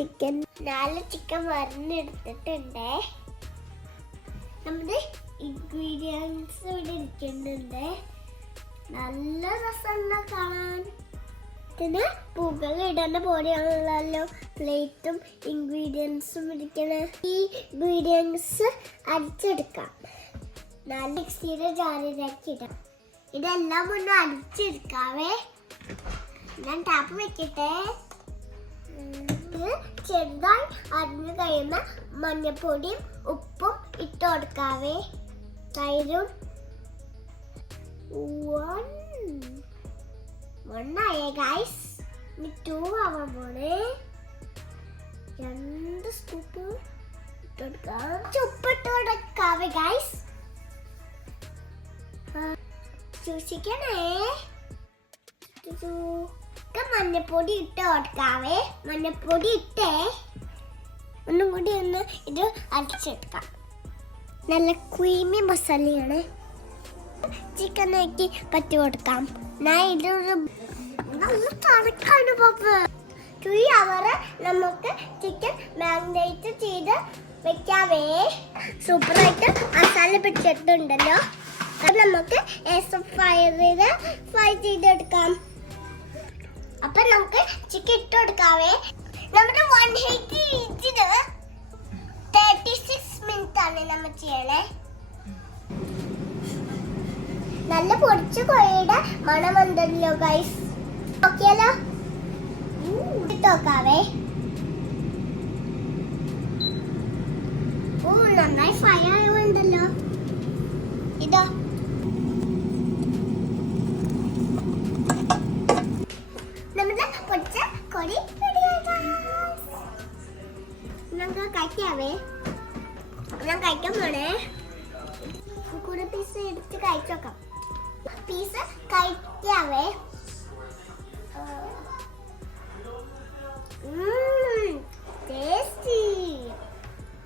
Chicken 4 chicken വരഞ്ഞെടുത്തിട്ടുണ്ട്. നമ്മുടെ ingredients ഇവിടെ ഇരിക്കുന്നുണ്ട്. നല്ല രസമുള്ള കാണാൻ. ഇതിന് പൂക്കളിടുന്ന പോലെയാണല്ലോ പ്ലേറ്റും ഇൻഗ്രീഡിയൻസും ഇരിക്കണേ. ഈ ഇൻഗ്രീഡിയൻസ് അരിച്ചെടുക്കാം. നല്ല മിക്സിയുടെ ജാറിലേക്ക് ഇടാം. ഇതെല്ലാം ഒന്ന് അരിച്ചെടുക്കാവേ. ഞാൻ ടാപ്പ് വെക്കട്ടെ. ചെറുതായി അരിഞ്ഞു കഴിയുന്ന മഞ്ഞപ്പൊടിയും ഉപ്പും ഇട്ട് കൊടുക്കാവേ. തൈരും 1 ആയേ ഗൈസ്. ഇനി 2 ആവാൻ പോണേ. 2 സ്കൂപ്പ് ഇട്ട് കൊടുക്കാം. ഉപ്പിട്ട് കൊടുക്കാവേ ഗൈസ്. സൂക്ഷിക്കണേ. മഞ്ഞപ്പൊടി ഇട്ട് കൊടുക്കാവേ. മഞ്ഞപ്പൊടി ഇട്ടേ ഒന്നും കൂടി ഒന്ന് ഇത് അരച്ചെടുക്കാം. നല്ല ക്രീമി മസാലയാണ്. ചിക്കനേക്ക് പറ്റി കൊടുക്കാം. ഞാൻ ഇതൊരു നല്ല തണുക്കാണ് പപ്പ്. 3 അവർ നമുക്ക് ചിക്കൻ മാരിനേറ്റ് ചെയ്ത് വെക്കാവേ. സൂപ്പറായിട്ട് മസാല പിടിച്ചിട്ടുണ്ടല്ലോ. അത് നമുക്ക് ഫ്രൈ ചെയ്തെടുക്കാം. അപ്പൊ നമുക്ക് ചിക്കൻ ഇട്ട് കൊടുക്കാവേ. നമ്മുടെ 180 ഇഞ്ചിന് 36 മിനിറ്റ് ആണ് നമ്മൾ ചെയ്യണേ. നല്ല പൊടിച്ച കോഴിയുടെ മണം ഉണ്ടല്ലോ ഗൈസ്. നോക്കിയാലോ. ഇട്ട് നോക്കാവേ. നന്നായി ഫ്രൈ ആയുണ്ടല്ലോ. ഇതോ നമ്മുടെ പൊടിച്ച കോഴി നമുക്ക് കഴിക്കാവേ. ഞാൻ കഴിക്കാൻ പോണേ. കൂടെ പീസ് എടുത്ത് കഴിച്ചു നോക്കാം. പീസ് കഴിക്കാവേ.